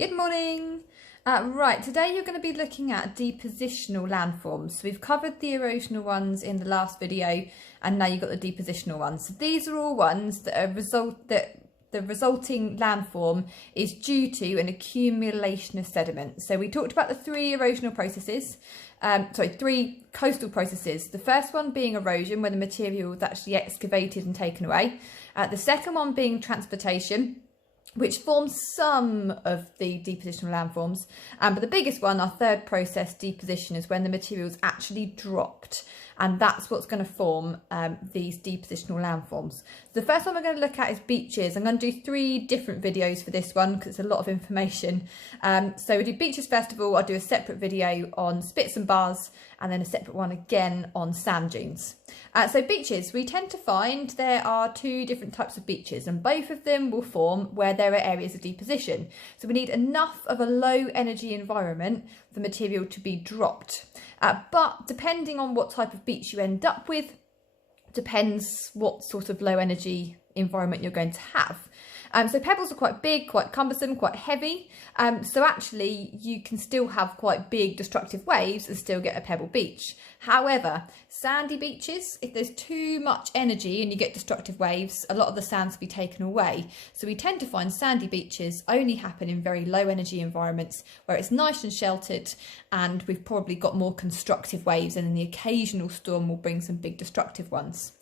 Good morning. Right, today you're going to be looking at depositional landforms. So we've covered the erosional ones in the last video, and now you've got the depositional ones. So these are all ones that are the resulting landform is due to an accumulation of sediment. So we talked about the three erosional processes, three coastal processes. The first one being erosion, when the material was actually excavated and taken away. The second one being transportation, which forms some of the depositional landforms. But the biggest one, our third process, deposition, is when the material is actually dropped. And that's what's going to form these depositional landforms. The first one we're going to look at is beaches. I'm going to do 3 different videos for this one because it's a lot of information. So we do beaches first of all. I'll do a separate video on spits and bars, and then a separate one again on sand dunes. So beaches, we tend to find there are 2 different types of beaches, and both of them will form where there are areas of deposition. So we need enough of a low energy environment for material to be dropped. But depending on what type of beach you end up with, depends what sort of low energy environment you're going to have. So pebbles are quite big, quite cumbersome, quite heavy. So actually you can still have quite big destructive waves and still get a pebble beach. However, sandy beaches, if there's too much energy and you get destructive waves, a lot of the sands will be taken away. So we tend to find sandy beaches only happen in very low energy environments where it's nice and sheltered, and we've probably got more constructive waves, and then the occasional storm will bring some big destructive ones.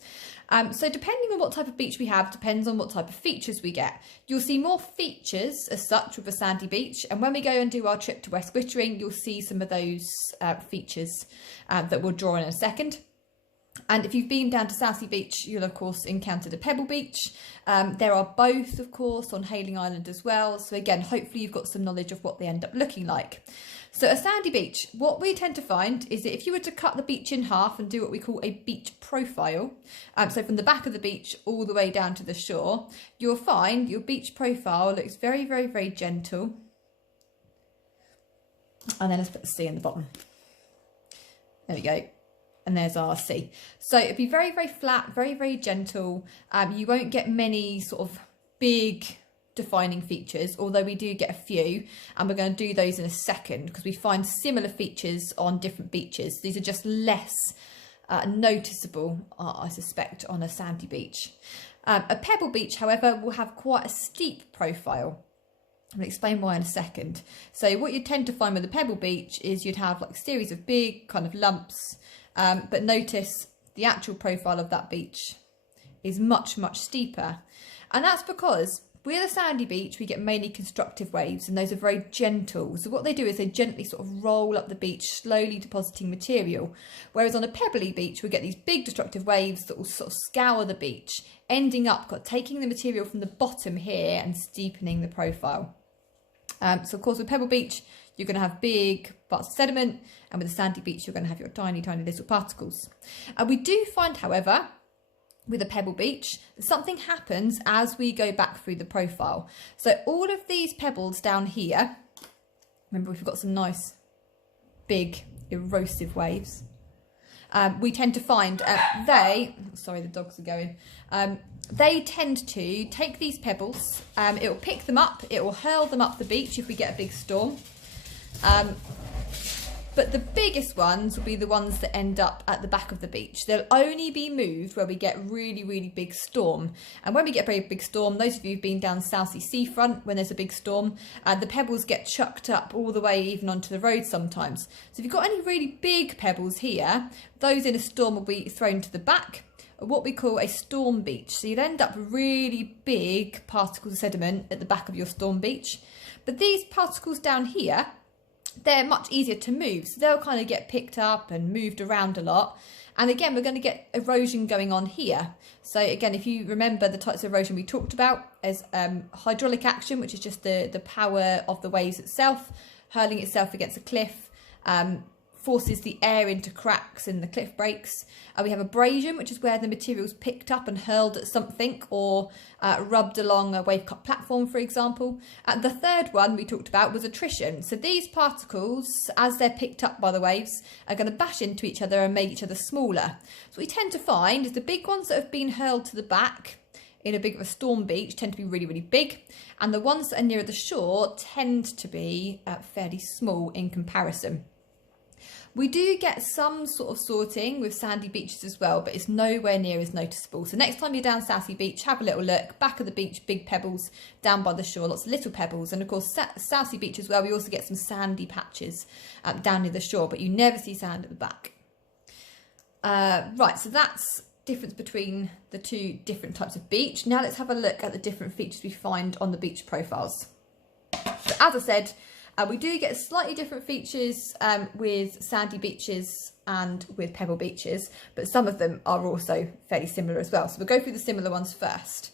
So depending on what type of beach we have, depends on what type of features we get. You'll see more features as such with a sandy beach, and when we go and do our trip to West Wittering, you'll see some of those features that we'll draw in a second. And if you've been down to Southsea Beach, you'll of course encountered a pebble beach. There are both, of course, on Hayling Island as well. So again, hopefully you've got some knowledge of what they end up looking like. So a sandy beach, what we tend to find is that if you were to cut the beach in half and do what we call a beach profile, so from the back of the beach all the way down to the shore, you'll find your beach profile looks very, very, very gentle. And then let's put the sea in the bottom. There we go. And there's our sea. So it'd be very, very flat, very, very gentle. You won't get many sort of big defining features, although we do get a few, and we're going to do those in a second because we find similar features on different beaches. These are just less noticeable, I suspect, on a sandy beach. A pebble beach, however, will have quite a steep profile. I'll explain why in a second. So what you tend to find with a pebble beach is you'd have like a series of big kind of lumps, but notice the actual profile of that beach is much, much steeper. And that's because with a sandy beach, we get mainly constructive waves, and those are very gentle. So what they do is they gently sort of roll up the beach, slowly depositing material. Whereas on a pebbly beach, we get these big destructive waves that will sort of scour the beach, ending up taking the material from the bottom here and steepening the profile. So of course with Pebble Beach, you're going to have big parts of sediment, and with a sandy beach, you're going to have your tiny, tiny little particles. We do find, however, with a pebble beach, something happens as we go back through the profile. So all of these pebbles down here, remember we've got some nice big erosive waves. We tend to find sorry, the dogs are going. They tend to take these pebbles, it will pick them up, it will hurl them up the beach if we get a big storm. But the biggest ones will be the ones that end up at the back of the beach. They'll only be moved where we get really, really big storm. And when we get a very big storm, those of you who've been down Southsea seafront, when there's a big storm, the pebbles get chucked up all the way even onto the road sometimes. So if you've got any really big pebbles here, those in a storm will be thrown to the back, what we call a storm beach. So you'd end up with really big particles of sediment at the back of your storm beach. But these particles down here, they're much easier to move, so they'll kind of get picked up and moved around a lot. And again, we're going to get erosion going on here. So again, if you remember the types of erosion we talked about as hydraulic action, which is just the power of the waves itself, hurling itself against a cliff, forces the air into cracks in the cliff breaks. We have abrasion, which is where the material's picked up and hurled at something, or rubbed along a wave cut platform, for example. The third one we talked about was attrition. So these particles, as they're picked up by the waves, are going to bash into each other and make each other smaller. So what we tend to find is the big ones that have been hurled to the back in a big of a storm beach tend to be really, really big, and the ones that are nearer the shore tend to be fairly small in comparison. We do get some sort of sorting with sandy beaches as well, but it's nowhere near as noticeable. So next time you're down Southsea Beach, have a little look. Back of the beach, big pebbles. Down by the shore, lots of little pebbles. And of course, Southsea Beach as well, we also get some sandy patches down near the shore, but you never see sand at the back. Right, so that's difference between the two different types of beach. Now let's have a look at the different features we find on the beach profiles. So as I said, we do get slightly different features with sandy beaches and with pebble beaches, but some of them are also fairly similar as well. So we'll go through the similar ones first.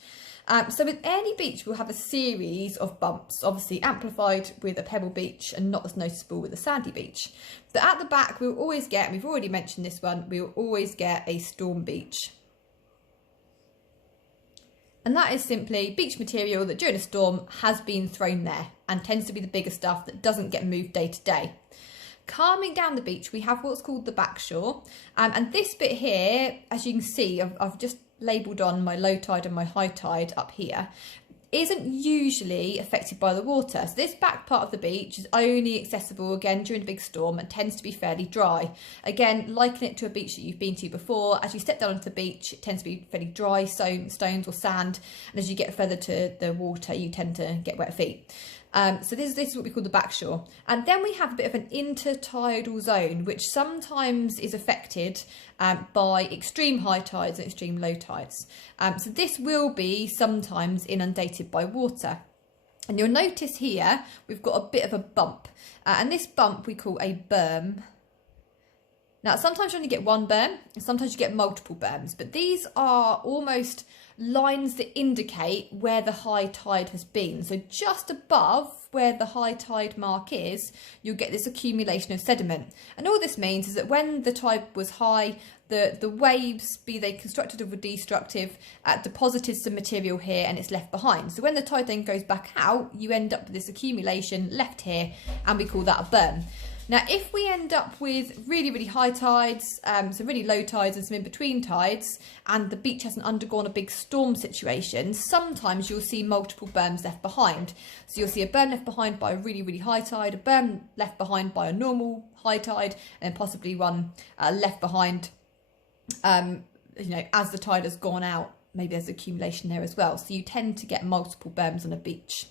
So with any beach, we'll have a series of bumps, obviously amplified with a pebble beach and not as noticeable with a sandy beach. But at the back, we'll always get, and we've already mentioned this one, we'll always get a storm beach. And that is simply beach material that during a storm has been thrown there and tends to be the bigger stuff that doesn't get moved day to day. Calming down the beach, we have what's called the back shore. And this bit here, as you can see, I've just labelled on my low tide and my high tide up here, isn't usually affected by the water. So this back part of the beach is only accessible again during a big storm and tends to be fairly dry. Again, liken it to a beach that you've been to before. As you step down onto the beach, it tends to be fairly dry, stones or sand. And as you get further to the water, you tend to get wet feet. So this is what we call the back shore. And then we have a bit of an intertidal zone, which sometimes is affected by extreme high tides and extreme low tides. So this will be sometimes inundated by water. And you'll notice here, we've got a bit of a bump. And this bump we call a berm. Now, sometimes you only get one berm, and sometimes you get multiple berms, but these are almost lines that indicate where the high tide has been. So just above where the high tide mark is, you'll get this accumulation of sediment. And all this means is that when the tide was high, the waves, be they constructive or destructive, deposited some material here and it's left behind. So when the tide then goes back out, you end up with this accumulation left here, and we call that a berm. Now, if we end up with really, really high tides, some really low tides and some in-between tides, and the beach hasn't undergone a big storm situation, sometimes you'll see multiple berms left behind. So you'll see a berm left behind by a really, really high tide, a berm left behind by a normal high tide, and then possibly one left behind, as the tide has gone out. Maybe there's accumulation there as well. So you tend to get multiple berms on a beach.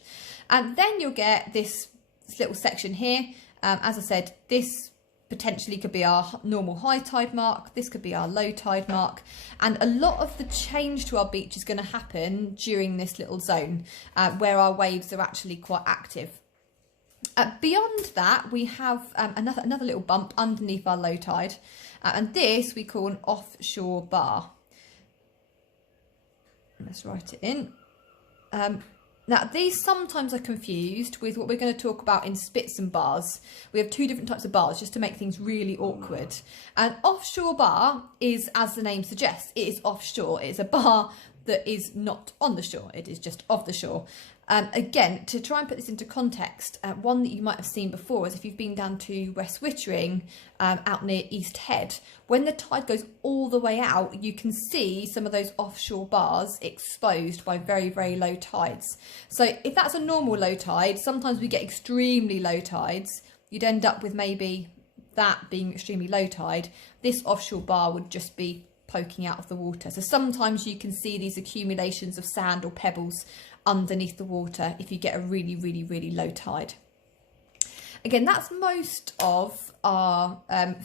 And then you'll get this little section here. As I said, this potentially could be our normal high tide mark. This could be our low tide mark. And a lot of the change to our beach is going to happen during this little zone where our waves are actually quite active. Beyond that, we have another little bump underneath our low tide. And this we call an offshore bar. Let's write it in. Now, these sometimes are confused with what we're going to talk about in spits and bars. We have two different types of bars just to make things really awkward. An offshore bar is, as the name suggests, it is offshore. It's a bar that is not on the shore. It is just off the shore. Again, to try and put this into context, one that you might have seen before is if you've been down to West Wittering, out near East Head, when the tide goes all the way out, you can see some of those offshore bars exposed by very, very low tides. So if that's a normal low tide, sometimes we get extremely low tides. You'd end up with maybe that being extremely low tide. This offshore bar would just be poking out of the water. So sometimes you can see these accumulations of sand or pebbles underneath the water if you get a really, really, really low tide. Again, that's most of our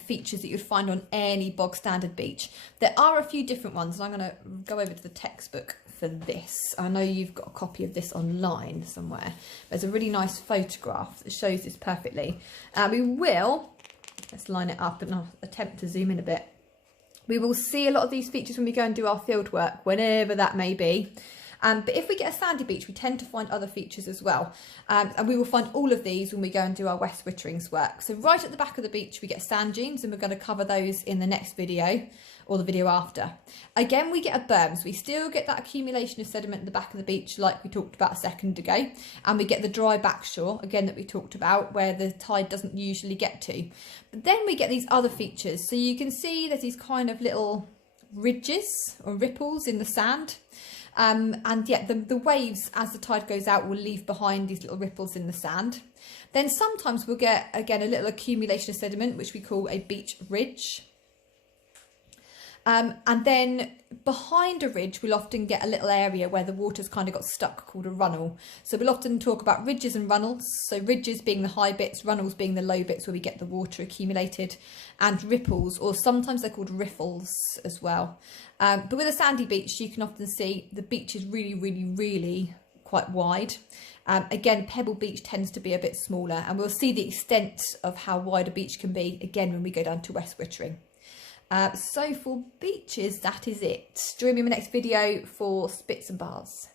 features that you'd find on any bog standard beach. There are a few different ones, and I'm going to go over to the textbook for this. I know you've got a copy of this online somewhere. There's a really nice photograph that shows this perfectly. We will, let's line it up and I'll attempt to zoom in a bit. We will see a lot of these features when we go and do our field work, whenever that may be. But if we get a sandy beach, we tend to find other features as well. And we will find all of these when we go and do our West Wittering's work. So right at the back of the beach, we get sand dunes, and we're going to cover those in the next video or the video after. Again, we get a berm, so we still get that accumulation of sediment at the back of the beach like we talked about a second ago. And we get the dry backshore, again, that we talked about, where the tide doesn't usually get to. But then we get these other features. So you can see there's these kind of little ridges or ripples in the sand. And yeah, the waves as the tide goes out will leave behind these little ripples in the sand. Then sometimes we'll get, again, a little accumulation of sediment, which we call a beach ridge. And then behind a ridge, we'll often get a little area where the water's kind of got stuck called a runnel. So we'll often talk about ridges and runnels. So ridges being the high bits, runnels being the low bits where we get the water accumulated, and ripples, or sometimes they're called riffles as well. But with a sandy beach, you can often see the beach is really, really, really quite wide. Again, Pebble Beach tends to be a bit smaller, and we'll see the extent of how wide a beach can be again when we go down to West Wittering. So for beaches, that is it. Join me in my next video for spits and bars.